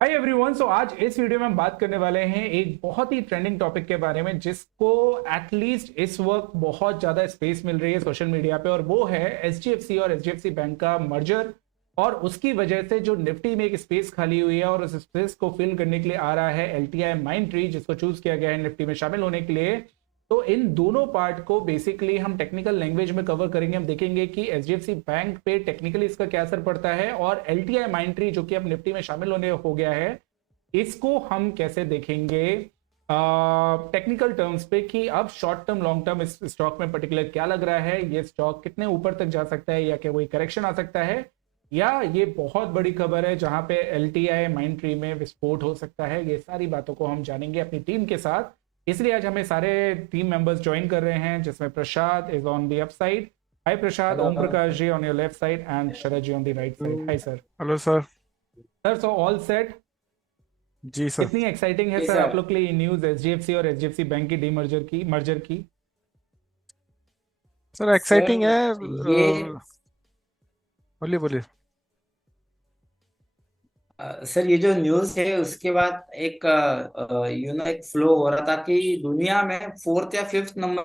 Hi everyone. सो आज इस video में हम बात करने वाले हैं एक बहुत ही ट्रेंडिंग टॉपिक के बारे में जिसको एटलीस्ट इस वक्त बहुत ज्यादा स्पेस मिल रही है सोशल मीडिया पे, और वो है एचडीएफसी और एचडीएफसी बैंक का मर्जर। और उसकी वजह से जो निफ्टी में एक स्पेस खाली हुई है और उस स्पेस को फिल करने के लिए आ रहा है एलटीआई माइंड ट्री, जिसको चूज किया गया है निफ्टी में शामिल होने के लिए। तो इन दोनों पार्ट को बेसिकली हम टेक्निकल लैंग्वेज में कवर करेंगे। हम देखेंगे कि एचडीएफसी बैंक पे टेक्निकली इसका क्या असर पड़ता है, और एलटीआई माइंड ट्री जो कि अब निफ्टी में शामिल होने हो गया है, इसको हम कैसे देखेंगे टेक्निकल टर्म्स पे कि अब शॉर्ट टर्म लॉन्ग टर्म इस स्टॉक में पर्टिकुलर क्या लग रहा है, ये स्टॉक कितने ऊपर तक जा सकता है, या क्या कोई करेक्शन आ सकता है, या ये बहुत बड़ी खबर है जहां पे एलटीआई माइंड ट्री में विस्फोट हो सकता है। ये सारी बातों को हम जानेंगे अपनी टीम के साथ। इसलिए आज हमें सारे टीम मेंबर्स ज्वाइन कर रहे हैं, जिसमें Prasad is on the up side. Hi Prasad, Om Prakash ji on your left side and Sharad ji on the right side. Hi sir. Hello sir. Sir, so all set? जी सर। कितनी एक्साइटिंग है जी सर आप सर। लोग के लिए न्यूज एचडीएफसी और एचडीएफसी बैंक की मर्जर की? सर एक्साइटिंग है। सर ये बोलिए बोलिए। सर ये जो न्यूज़ है उसके बाद एक एक फ्लो हो रहा था कि दुनिया में फोर्थ या फिफ्थ नंबर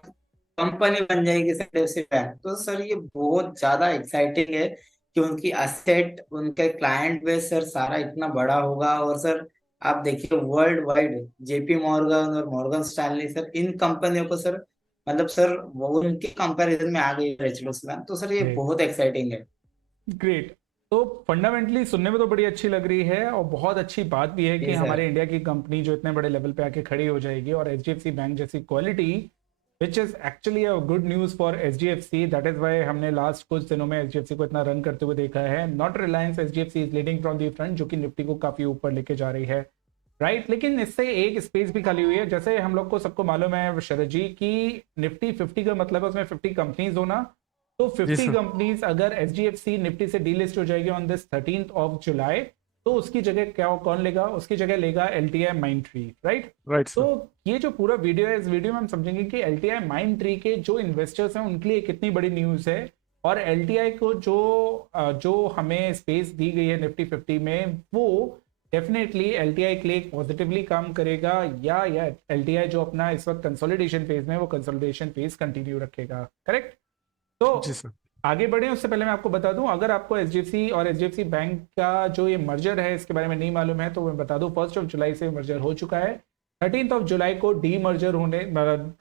कंपनी बन जाएगी सर ऐसे बैंक। तो सर ये बहुत ज्यादा एक्साइटिंग है कि उनकी असेट उनके क्लाइंट बेस सर सारा इतना बड़ा होगा। और सर आप देखिए वर्ल्ड वाइड जेपी मॉर्गन और मॉर्गन स्टैनली सर इन कंपनियों को सर मतलब सर वो उनके कंपैरिजन में आ गई रेचलोस बैंक। तो सर ये ग्रेट, बहुत एक्साइटिंग है। ग्रेट। तो फंडामेंटली सुनने में तो बड़ी अच्छी लग रही है, और बहुत अच्छी बात भी है कि जी सर। हमारे इंडिया की कंपनी जो इतने बड़े लेवल पे आके खड़ी हो जाएगी, और एचडीएफसी बैंक जैसी quality, which is actually a good news for HDFC. That is why हमने लास्ट कुछ दिनों में एचडीएफसी को इतना रन करते हुए देखा है। Not Reliance, HDFC is leading from the front, जो कि निफ्टी को काफी ऊपर लेके जा रही है। राइट, लेकिन इससे एक स्पेस भी खाली हुई है। जैसे हम लोग को सबको मालूम है शरद जी की निफ्टी 50 का मतलब है उसमें 50 कंपनीज होना। तो जी 50 सर। कंपनीज अगर एचडीएफसी निफ्टी से डीलिस्ट हो जाएगी on this 13th of July, तो उसकी जगह क्या कौन लेगा? उसकी जगह लेगा LTI mind tree, right. Right तो सर। ये जो पूरा वीडियो है, इस वीडियो में हम समझेंगे कि एलटीआई माइंड ट्री के जो इन्वेस्टर्स हैं उनके लिए कितनी बड़ी न्यूज है, और एलटीआई को जो हमें स्पेस दी गई है निफ्टी 50 में, वो डेफिनेटली एलटीआई के लिए पॉजिटिवली काम करेगा, या एलटीआई जो अपना इस वक्त कंसोलिडेशन फेज में, वो कंसोलिडेशन फेज कंटिन्यू रखेगा। करेक्ट। तो जी सर। आगे बढ़े उससे पहले मैं आपको बता दूं, अगर आपको एचडीएफसी और एचडीएफसी बैंक का जो ये मर्जर है इसके बारे में नहीं मालूम है, तो मैं बता दूं 1 जुलाई से मर्जर हो चुका है। 13 जुलाई को डी मर्जर होने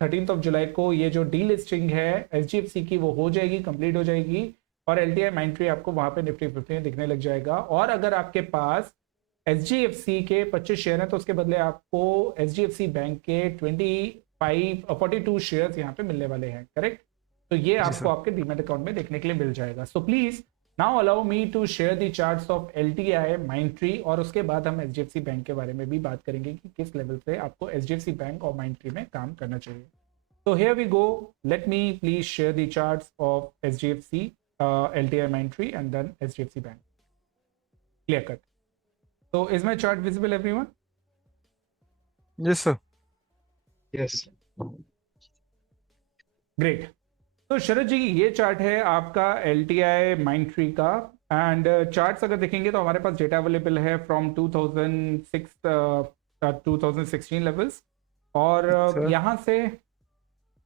13 जुलाई को ये जो डी लिस्टिंग है एचडीएफसी की, वो हो जाएगी, कंप्लीट हो जाएगी, और एलटीआई माइंड ट्री आपको वहां पे निफ्टी 50 में दिखने लग जाएगा। और अगर आपके पास एचडीएफसी के 25 शेयर हैं, तो उसके बदले आपको एचडीएफसी बैंक के 42 शेयर यहाँ पे मिलने वाले हैं। करेक्ट। तो ये जी आपको सर। आपके डीमेट अकाउंट में देखने के लिए मिल जाएगा। So please now allow me to share the charts of LTI Mindtree, और उसके बाद हम एचडीएफसी बैंक के बारे में भी बात करेंगे कि किस लेवल पे आपको एचडीएफसी बैंक और माइंड ट्री में काम करना चाहिए। तो here we go. Let me please share the charts of HDFC, LTI Mindtree and then HDFC bank. Clear cut. तो is my chart visible everyone? Yes sir. Yes. Great. तो शरद जी, ये chart है आपका L T I Mindtree का। And charts अगर देखेंगे तो हमारे पास डेटा अवेलेबल है फ्रॉम 2016 लेवल्स। और सर। यहाँ से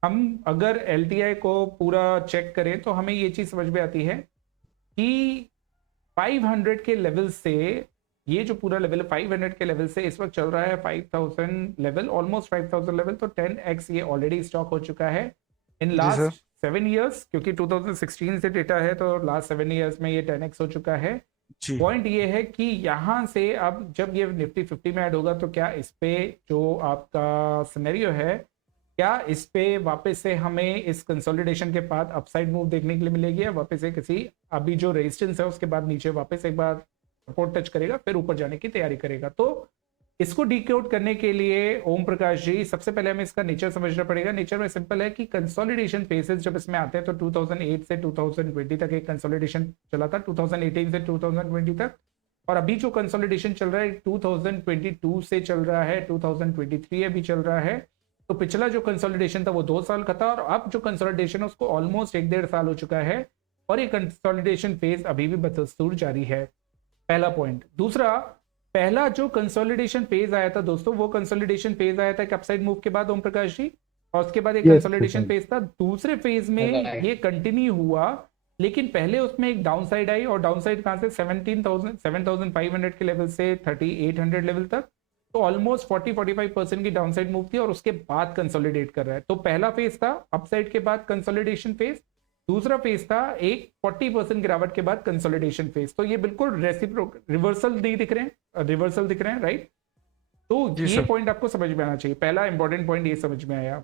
हम अगर एल टी आई को पूरा चेक करें तो हमें ये चीज़ समझ में आती है कि 500 के लेवल से, ये जो पूरा लेवल है 500 के लेवल से इस वक्त चल रहा है 5000 लेवल, ऑलमोस्ट 5000 लेवल। तो 10x ये ऑलरेडी स्टॉक हो चुका है इन जी सर। लास्ट 7 ईयर्स, क्योंकि 2016 से डेटा है, तो लास्ट 7 ईयर्स में ये 10x हो चुका है। जी। पॉइंट ये है कि यहाँ से अब जब ये निफ्टी 50 में ऐड होगा, तो क्या इस पे जो आपका सिनेरियो है, क्या इस पे वापस से हमें इस कंसोलिडेशन के बाद अपसाइड मूव देखने के लिए मिलेगी, या वापस से किसी अभी जो रेजिस्टेंस है उसके बाद नीचे वापस एक बार सपोर्ट टच करेगा, फिर ऊपर जाने की तैयारी करेगा? तो इसको डिकोड करने के लिए ओम प्रकाश जी, सबसे पहले हमें इसका नेचर समझना पड़ेगा। नेचर में सिंपल है कि कंसोलिडेशन फेसेस जब इसमें आते हैं तो 2008 से 2020 तक एक कंसोलिडेशन चला था, 2018 से 2020 तक। और अभी जो कंसोलिडेशन चल रहा है 2022 से चल रहा है, 2023 अभी चल रहा है। तो पिछला जो कंसोलिडेशन था वो 2 साल का था, और अब जो कंसोलिडेशन है उसको ऑलमोस्ट 1-1.5 साल हो चुका है, और ये कंसोलिडेशन फेज अभी भी बदस्तूर जारी है। पहला पॉइंट। दूसरा, पहला जो कंसोलिडेशन फेज आया था दोस्तों, वो कंसोलिडेशन फेज आया था एक अपसाइड मूव के बाद ओम प्रकाश जी, और उसके बाद एक Yes, कंसोलिडेशन Prashant. फेज था। दूसरे फेज में Right. ये कंटिन्यू हुआ, लेकिन पहले उसमें एक डाउन साइड आई, और डाउन साइड कहां से 7,500 के लेवल से 3,800 लेवल तक, तो ऑलमोस्ट 40-45% की डाउन साइड मूव थी, और उसके बाद कंसोलिडेट कर रहा है। तो पहला फेज था अपसाइड के बाद कंसोलिडेशन फेज, दूसरा फेज था एक 40% गिरावट के बाद कंसोलिडेशन फेज। तो ये बिल्कुल रिवर्सल नहीं दिख रहे हैं, रिवर्सल दिख रहे हैं, राइट। तो जी ये सर। पॉइंट आपको समझ में आना चाहिए। पहला इंपॉर्टेंट पॉइंट ये समझ में आया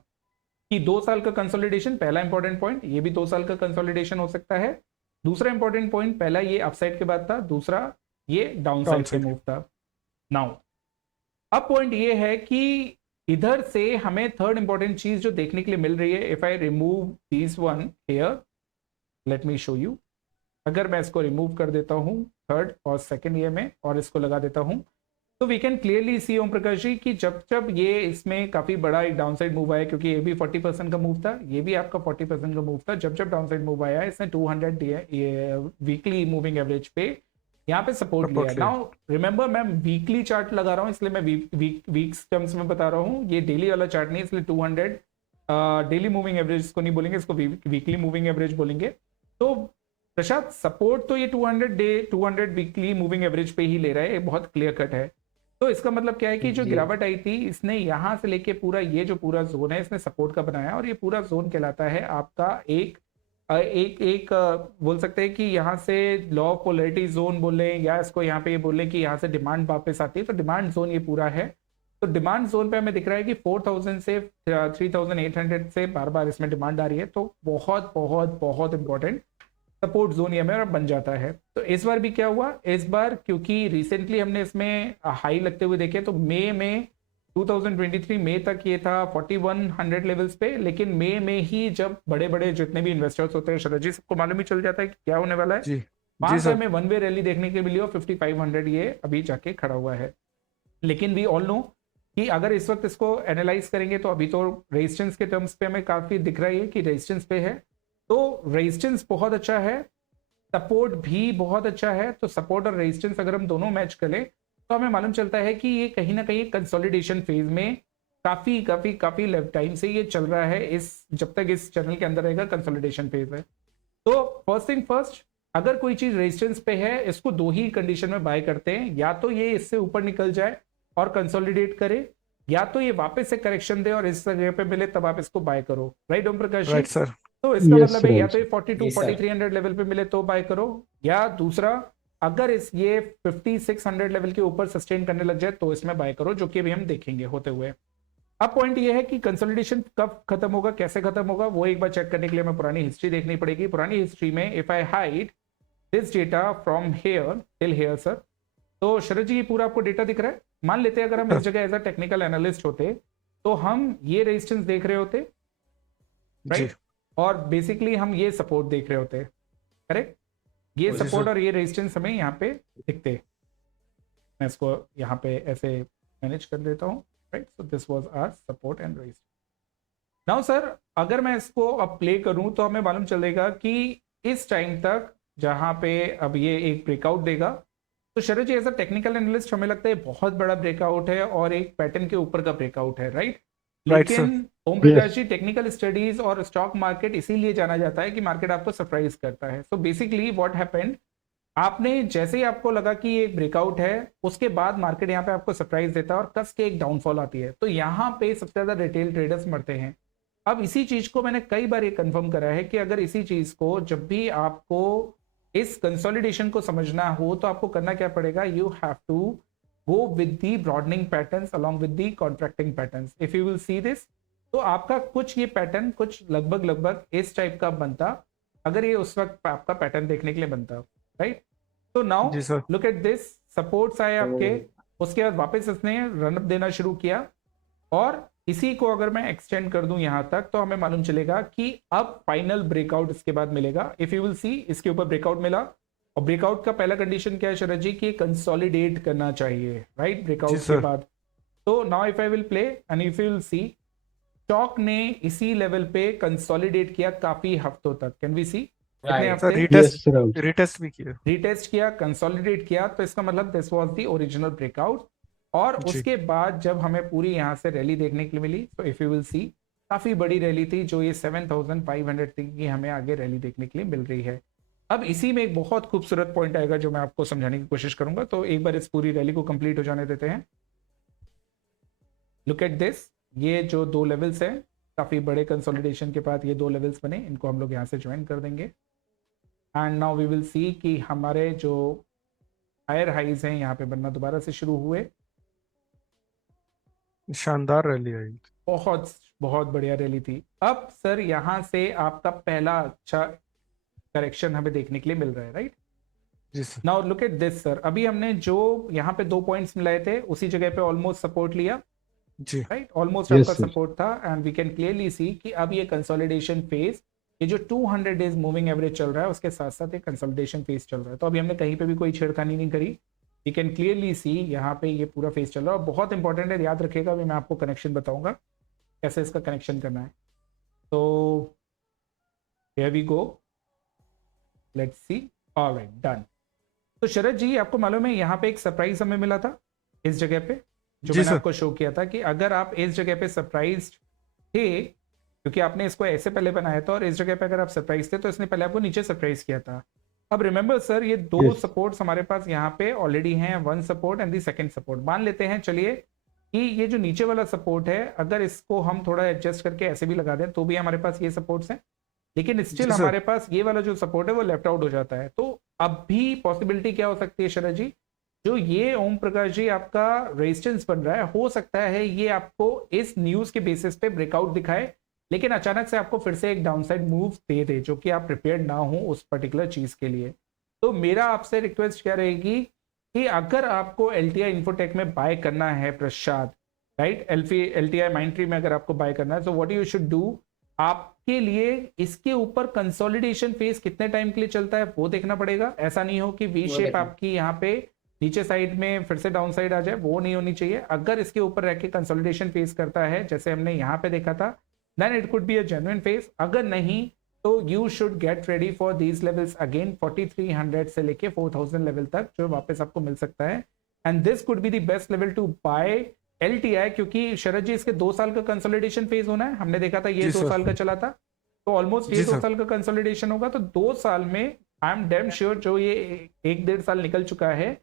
कि 2 साल का कंसोलिडेशन, पहला इंपॉर्टेंट पॉइंट, ये भी 2 साल का कंसोलिडेशन हो सकता है। दूसरा इंपॉर्टेंट पॉइंट, पहला ये अपसाइड के बाद था, दूसरा ये डाउन साइड से Downside. मूव था। नाउ अब पॉइंट ये है कि इधर से हमें थर्ड इंपॉर्टेंट चीज जो देखने के लिए मिल रही है, if I remove this one here, let me show you. अगर मैं इसको रिमूव कर देता हूं थर्ड और सेकंड ये में, और इसको लगा देता हूं, तो वी कैन क्लियरली सी ओम प्रकाश जी कि जब जब ये इसमें काफी बड़ा एक डाउनसाइड मूव आया, क्योंकि ये भी 40% का मूव था, ये भी आपका 40% का मूव था, जब जब डाउनसाइड मूव आया इसने 200 वीकली मूविंग एवरेज पे यहाँ पे सपोर्ट लिया। लिया। नाउ रिमेंबर मैं वीकली चार्ट लगा रहा हूँ, इसलिए मैं वीक्स टर्म्स में बता रहा हूँ, ये डेली वाला चार्ट नहीं, इसलिए 200 डेली मूविंग एवरेज इसको नहीं बोलेंगे, इसको वीकली मूविंग एवरेज बोलेंगे। तो प्रशांत सपोर्ट तो ये 200 वीकली मूविंग एवरेज पे ही ले रहा है, ये बहुत क्लियर कट है। तो इसका मतलब क्या है कि जो जी। गिरावट आई थी, इसने यहाँ से लेके पूरा ये जो पूरा जोन है इसने सपोर्ट का बनाया, और ये पूरा जोन कहलाता है आपका एक बोल सकते हैं कि यहाँ से लॉ ऑफ पोलैरिटी जोन बोले, या इसको यहाँ पे ये बोले कि यहाँ से डिमांड वापस आती है, तो डिमांड जोन ये पूरा है। तो डिमांड जोन पे हमें दिख रहा है कि 4,000 से 3,800 से बार बार इसमें डिमांड आ रही है, तो बहुत बहुत बहुत इंपॉर्टेंट सपोर्ट जोन ये हमें बन जाता है। तो इस बार भी क्या हुआ, इस बार क्योंकि रिसेंटली हमने इसमें हाई लगते हुए देखे, तो मई में 2023 मई तक ये था 4100 लेवल्स पे, लेकिन मई में ही जब बड़े बड़े जितने भी इन्वेस्टर्स होते हैं, शरद जी सबको मालूम ही चल जाता है कि क्या होने वाला है, जी वहां जी से सर। हमें वन वे रैली देखने के लिए मिली, और 5500 ये अभी जाके खड़ा हुआ है। लेकिन वी ऑल नो कि अगर इस वक्त इसको एनालाइज करेंगे, तो अभी तो रेजिस्टेंस के टर्म्स पे हमें काफी दिख रहा है कि रेजिस्टेंस पे है, तो रेजिस्टेंस बहुत अच्छा है, सपोर्ट भी बहुत अच्छा है। तो सपोर्ट और रेजिस्टेंस अगर हम दोनों मैच करें, तो हमें मालूम चलता है कि ये कहीं ना कहीं कंसोलिडेशन फेज में काफी काफी काफी लेफ्ट टाइम से ये चल रहा है, इस जब तक इस चैनल के अंदर रहेगा कंसोलिडेशन फेज है। तो फर्स्ट थिंग फर्स्ट, अगर कोई चीज रेजिस्टेंस पे है, इसको दो ही कंडीशन में बाय करते हैं, या तो ये इससे ऊपर निकल जाए और कंसोलिडेट करे, या तो ये वापस से करेक्शन दे और इस जगह पे मिले, तब आप इसको बाय करो। Right Om Prakash ji? Right sir. तो इसका Yes, मतलब है या Rahul तो ये sir. 42 जी, सर। 4300 लेवल पे मिले तो बाय करो, या दूसरा अगर इस ये 5600 लेवल के ऊपर सस्टेन करने लग जाए तो इसमें बाय करो, जो कि अभी हम देखेंगे होते हुए। अब पॉइंट ये है कि कंसोलिडेशन कब खत्म होगा, कैसे खत्म होगा, वो एक बार चेक करने के लिए हमें पुरानी हिस्ट्री देखनी पड़ेगी। पुरानी हिस्ट्री में if I hide this data from here till here sir, तो शरद जी ये पूरा आपको डेटा दिख रहा है। मान लेते हैं अगर हम इस जगह एज अ टेक्निकल एनालिस्ट होते, तो हम ये रेजिस्टेंस देख रहे होते, जी राइट, और बेसिकली हम ये सपोर्ट देख रहे होते, करेक्ट। ये जी, सपोर्ट सर। और ये रेजिस्टेंस हमें यहाँ पे दिखते। मैं इसको यहाँ पे ऐसे मैनेज कर देता हूँ, right. So this was our support and resistance. Now sir अगर मैं इसको अब प्ले करूँ, तो हमें मालूम चलेगा कि इस टाइम तक जहाँ पे अब ये एक ब्रेकआउट देगा, तो शरद जी एज अ टेक्निकल एनालिस्ट हमें लगता है बहुत बड़ा ब्रेकआउट है और एक पैटर्न के ऊपर का ब्रेकआउट है, राइट। Right, sir. लेकिन ओम प्रकाश जी टेक्निकल स्टडीज और स्टॉक मार्केट इसीलिए जाना जाता है कि मार्केट आपको सरप्राइज करता है। सो बेसिकली व्हाट हैपेंड, आपने जैसे ही आपको लगा कि ये ब्रेकआउट है, उसके बाद मार्केट यहाँ पे आपको सरप्राइज देता है और कस के एक डाउनफॉल आती है, तो यहाँ पे सबसे ज्यादा रिटेल ट्रेडर्स मरते हैं। अब इसी चीज को मैंने कई बार ये कंफर्म करा है कि अगर इसी चीज को जब भी आपको इस कंसोलिडेशन को समझना हो, तो आपको करना क्या पड़ेगा, you have to go with the broadening patterns along with the contracting patterns. If you will see this, तो आपका कुछ ये पैटर्न कुछ लगभग इस टाइप का बनता, अगर ये उस वक्त आपका पैटर्न देखने के लिए बनता, राइट। तो नाउ जी sir. Look at this, supports आए आपके, उसके बाद वापस इसने रन अप देना शुरू किया, और इसी को अगर मैं एक्सटेंड कर दूं यहां तक, तो हमें मालूम चलेगा कि अब फाइनल ब्रेकआउट इसके बाद मिलेगा। इफ यू विल सी, इसके ऊपर ब्रेकआउट मिला, और ब्रेकआउट का पहला कंडीशन क्या है शरद जी, कि कंसोलिडेट करना चाहिए, राइट, ब्रेकआउट के बाद। तो now if I will play and if you will C, stock ने इसी लेवल पे कंसोलिडेट किया काफी हफ्तों तक। कैन वी सी, कितने राइट। सर हफ्ते? रीटेस्ट राहुल। रीटेस्ट भी किया। रीटेस्ट किया, कंसोलिडेट किया, तो इसका मतलब this was the original breakout. और जी उसके बाद जब हमें पूरी यहाँ से रैली देखने के लिए मिली, तो इफ यू विल सी काफी बड़ी रैली थी, जो ये 7500 तक की हमें आगे रैली देखने के लिए मिल रही है। अब इसी में एक बहुत खूबसूरत पॉइंट आएगा जो मैं आपको समझाने की कोशिश करूंगा, तो एक बार इस पूरी रैली को कंप्लीट हो जाने देते हैं। लुक एट दिस, ये जो दो लेवल्स हैं, काफी बड़े कंसोलिडेशन के बाद ये दो लेवल्स बने, इनको हम लोग यहाँ से ज्वाइन कर देंगे। And now we will see कि हमारे जो हायर हाइज हैं यहाँ पे बनना दोबारा से शुरू हुए। शानदार रैली आई। बहुत बहुत बढ़िया रैली थी। अब सर यहाँ से आपका पहला अच्छा करेक्शन हमें देखने के लिए मिल रहा है, राइट? जी sir. Now look at this sir, अभी हमने जो यहाँ पे 2 पॉइंट्स मिलाए थे उसी जगह पे ऑलमोस्ट सपोर्ट लिया, जी राइट? ऑलमोस्ट Yes, आपका sir. सपोर्ट था, and we can clearly see कि अब ये कंसोलिडेशन फेज, ये जो 200 डेज मूविंग एवरेज चल रहा है उसके साथ साथ एक कंसोलिडेशन फेज चल रहा है। तो अभी हमने कहीं पे भी कोई छेड़खानी नहीं करी, वी कैन क्लियरली सी यहाँ पे ये पूरा फेज चल रहा है। और बहुत इंपॉर्टेंट है, याद रखिएगा, अभी मैं आपको कनेक्शन बताऊंगा कैसे इसका कनेक्शन करना है। तो here we go, let's see. Alright, done. तो शरद जी, आपको मालूम है यहाँ पे एक सरप्राइज हमें मिला था इस जगह पे, जो जी मैंने सर। आपको शो किया था कि अगर आप इस जगह पे सरप्राइज थे, क्योंकि आपने इसको ऐसे पहले बनाया था, और इस जगह पे अगर आप सरप्राइज थे तो इसने पहले आपको नीचे सरप्राइज किया था। अब रिमेंबर सर, ये दो Yes. सपोर्ट्स हमारे पास यहाँ पे ऑलरेडी हैं, one support and the second support. मान लेते हैं चलिए कि ये जो नीचे वाला सपोर्ट है, अगर इसको हम थोड़ा एडजस्ट करके ऐसे भी लगा दें तो भी हमारे पास ये सपोर्ट्स हैं, लेकिन स्टिल जी सर। हमारे पास ये वाला जो सपोर्ट है वो लेफ्ट आउट हो जाता है। तो अब भी पॉसिबिलिटी क्या हो सकती है शरद जी, जो ये ओम प्रकाश जी आपका रेजिस्टेंस बन रहा है, हो सकता है ये आपको इस न्यूज के बेसिस पे ब्रेकआउट दिखाए, लेकिन अचानक से आपको फिर से एक डाउनसाइड मूव दे दे, जो कि आप प्रिपेयर्ड ना हो उस पर्टिकुलर चीज के लिए। तो मेरा आपसे रिक्वेस्ट क्या रहेगी कि अगर आपको एलटीआई इन्फोटेक में बाय करना है प्रसाद, राइट, एलटीआई माइंडट्री में अगर आपको बाय करना है, तो व्हाट यू शुड डू, आपके लिए इसके ऊपर कंसोलिडेशन फेज कितने टाइम के लिए चलता है वो देखना पड़ेगा। ऐसा नहीं हो कि वी वो शेप देखना। आपकी यहाँ पे नीचे साइड में फिर से डाउन साइड आ जाए, वो नहीं होनी चाहिए। अगर इसके ऊपर रह के कंसोलिडेशन फेस करता है जैसे हमने यहाँ पे देखा था, then it could be a genuine face. अगर नहीं तो you should get ready for these levels again, 4300 से लेके 4000 लेवल तक जो वापस आपको मिल सकता है, and this could be the best level to buy LTI. क्योंकि शरद जी, इसके 2 साल का कंसोलिडेशन फेज होना है, हमने देखा था ये जी 2 सर। साल का चला था, तो ऑलमोस्ट ये जी 2 सर। साल का कंसोलिडेशन होगा। तो 2 साल में आई एम डेम श्योर जो ये 1-1.5 साल निकल चुका है,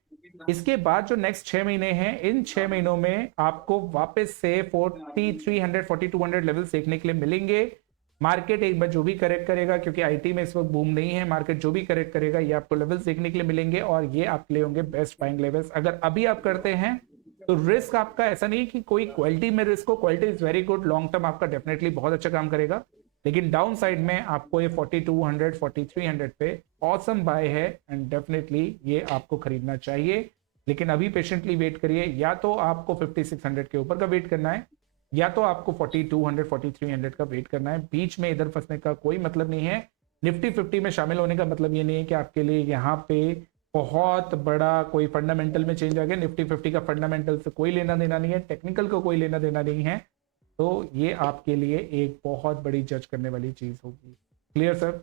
इसके बाद जो नेक्स्ट 6 महीने हैं, इन 6 महीनों में आपको वापस से 4300 4200 लेवल्स देखने के लिए मिलेंगे। मार्केट एक बार जो भी करेक्ट करेगा, क्योंकि आईटी में इस वक्त बूम नहीं है, मार्केट जो भी करेक्ट करेगा ये आपको लेवल्स देखने के लिए मिलेंगे, और ये आपके लिए होंगे बेस्ट बाइंग लेवल्स। अगर अभी आप करते हैं तो रिस्क आपका ऐसा नहीं कि कोई क्वालिटी में रिस्क हो, quality is very good, long term आपका डेफिनेटली बहुत अच्छा काम करेगा, लेकिन डाउन साइड में आपको ये 4200 4300 पे ऑसम बाय है, एंड डेफिनेटली ये आपको खरीदना चाहिए। लेकिन अभी पेशेंटली वेट करिए, या तो आपको 5600 के ऊपर का वेट करना है, या तो आपको 4200 4300 का वेट करना है। बीच में इधर फंसने का कोई मतलब नहीं है। निफ्टी 50 में शामिल होने का मतलब ये नहीं है कि आपके लिए यहाँ पे बहुत बड़ा कोई फंडामेंटल में चेंज आ गया। निफ्टी 50 का फंडामेंटल से कोई लेना देना नहीं है, टेक्निकल का कोई लेना देना नहीं है, तो ये आपके लिए एक बहुत बड़ी जज करने वाली चीज होगी। Clear sir?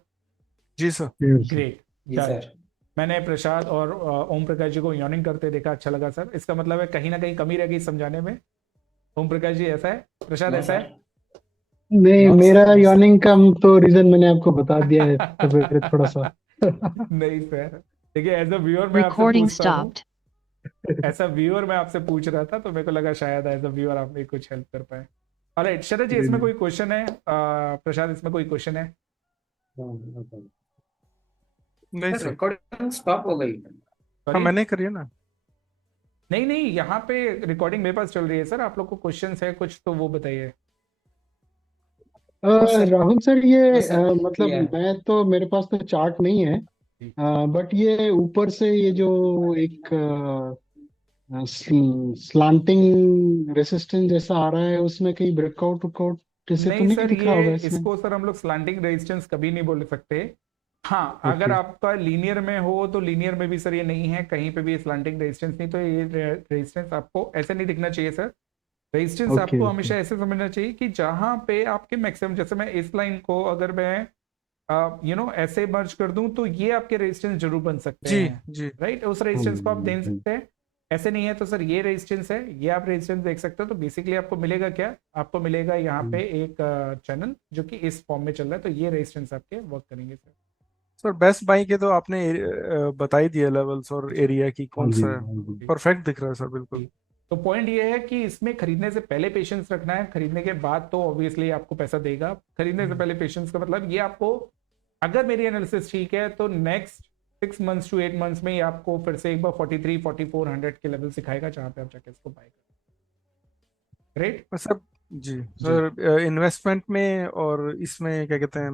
जी सर। ग्रेट। जी सर। मैंने प्रसाद और ओम प्रकाश जी को यॉर्निंग करते देखा, अच्छा लगा सर। इसका मतलब है कहीं ना कहीं कमी रह गई समझाने में। ओम प्रकाश जी ऐसा है, प्रसाद नो ऐसा सर। है? नहीं, नो मेरा सर, नो सर। यॉर्निंग का तो रीजन मैंने आपको बता दिया है, तबीयत थोड़ा सा नहीं सर, देखिए एज अ व्यूअर मैं आपसे Recording पूछता हूँ, stopped. ऐसा व्यूअर मैं आपसे पूछ रहा था, तो मेरे को लगा शायद एज अ व्यूअर आप मेरी कुछ हेल्प कर पाए। ऑलराइट शरद जी, नहीं, इसमें नहीं। कोई क्वेश्चन है? प्रसाद, इसमें कोई क्वेश्चन है? नहीं सर सर। रिकॉर्डिंग स्टॉप हो गई। हाँ Sorry? मैंने करी है ना। नहीं नहीं, यहाँ पे रिकॉर्डिंग मेरे पास चल रही है सर। आप लोग को क्वेश्चंस है कुछ तो वो बताइए। सर। राहुल सर, ये जी सर, मतलब ये मैं तो, मेरे पास तो चार्ट नहीं है, जी। बट ये ऊपर से ये जो एक स्लांटिंग रेसिस्टेंस जैसा आ रहा है, उसमें कहीं ब्रेकआउट वुकआउट जैसे तो नहीं नहीं सर, दिख रहा ये होगा इसमें? इसको सर हम लोग स्लांटिंग रेजिस्टेंस कभी नहीं बोल सकते। हाँ, अगर ओके। आपका लीनियर में हो तो लीनियर में भी सर ये नहीं है, कहीं पे भी स्लांटिंग रेजिस्टेंस नहीं। तो ये रेजिस्टेंस आपको ऐसे नहीं दिखना चाहिए सर। रेजिस्टेंस ओके, आपको ओके। हमेशा ऐसे समझना चाहिए कि जहां पे आपके मैक्सिमम, जैसे मैं इस लाइन को अगर मैं ऐसे मर्ज कर दूं तो ये आपके रेजिस्टेंस जरूर बन सकते जी हैं, जी राइट? उस रेजिस्टेंस को आप दे हम्म, सकते हैं। ऐसे नहीं है तो सर ये रेजिस्टेंस है, ये आप रेजिस्टेंस देख सकते हो। तो बेसिकली आपको मिलेगा क्या? आपको मिलेगा यहाँ पे एक चैनल जो कि इस फॉर्म में चल रहा है, तो ये रेजिस्टेंस आपके वर्क करेंगे सर। सर। बेस्ट बाई के तो आपने बता ही दिया लेवल्स और एरिया की हाँ कौन जी, सा है। हाँ जी। परफेक्ट दिख रहा है सर, बिल्कुल। जी। तो पॉइंट ये है कि इसमें खरीदने से पहले पेशेंस रखना है, खरीदने के बाद तो ऑब्वियसली आपको पैसा देगा। खरीदने से पहले पेशेंस का मतलब ये आपको, अगर मेरी एनालिसिस ठीक है तो नेक्स्ट 6 मंथ्स टू 8 मंथ्स में ये आपको फिर से एक बार 43-4400 के लेवल सिखाएगा, जहां पे आप जाके इसको बाय करें। ग्रेट सर जी जी। सर, इन्वेस्टमेंट में और इसमें क्या कहते हैं,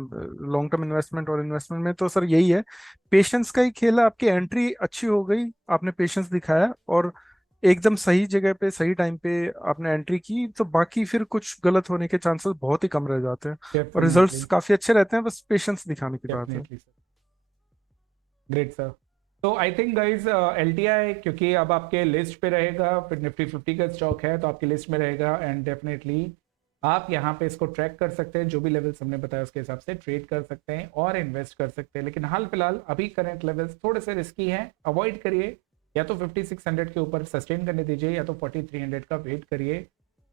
लॉन्ग टर्म इन्वेस्टमेंट और इन्वेस्टमेंट में तो सर यही है, पेशेंस का ही खेल है। आपकी एंट्री अच्छी हो गई, आपने पेशेंस दिखाया और एकदम सही जगह पे सही टाइम पे आपने एंट्री की, तो बाकी फिर कुछ गलत होने के चांसेस बहुत ही कम रह जाते हैं और रिजल्ट्स डेफिनेटली, काफी अच्छे रहते हैं, बस पेशेंस दिखाने की बात है। Definitely sir. Great sir. तो आई थिंक गाइज एलटीआई क्योंकि अब आपके लिस्ट पे रहेगा, फिर निफ्टी 50 का स्टॉक है तो आपकी लिस्ट में रहेगा, एंड डेफिनेटली आप यहाँ पे इसको ट्रैक कर सकते हैं, जो भी लेवल्स हमने बताया उसके हिसाब से ट्रेड कर सकते हैं और इन्वेस्ट कर सकते हैं। लेकिन हाल फिलहाल अभी करंट लेवल्स थोड़े से रिस्की हैं, अवॉइड करिए। या तो 5600 के ऊपर सस्टेन करने दीजिए, या तो 4300 का वेट करिए।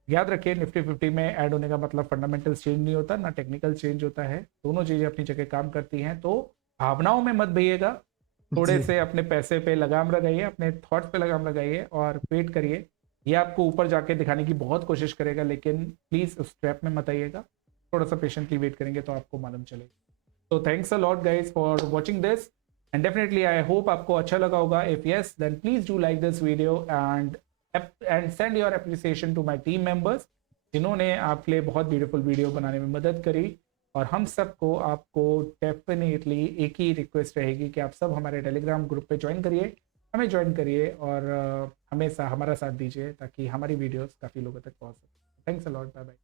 याद रखिए निफ्टी 50 में ऐड होने का मतलब फंडामेंटल्स चेंज नहीं होता, ना टेक्निकल चेंज होता है, दोनों चीजें अपनी जगह काम करती हैं। तो भावनाओं में मत भइएगा, थोड़े जी से अपने पैसे पे लगाम लगाइए, अपने थॉट्स पे लगाम लगाइए और वेट करिए। ये आपको ऊपर जाके दिखाने की बहुत कोशिश करेगा, लेकिन प्लीज उस ट्रैप में मत आइएगा। थोड़ा सा पेशेंटली वेट करेंगे तो आपको मालूम चलेगा। तो thanks a lot guys for watching this, and definitely I hope आपको अच्छा लगा होगा। If yes then please do like this video and send your appreciation to my team members, जिन्होंने आपके लिए बहुत ब्यूटीफुल वीडियो बनाने में मदद करी। और हम सबको आपको डेफिनेटली एक ही रिक्वेस्ट रहेगी कि आप सब हमारे टेलीग्राम ग्रुप पे ज्वाइन करिए, हमें ज्वाइन करिए और हमेशा हमारा साथ दीजिए ताकि हमारी वीडियोस काफ़ी लोगों तक पहुंच सके। Thanks a lot, bye bye.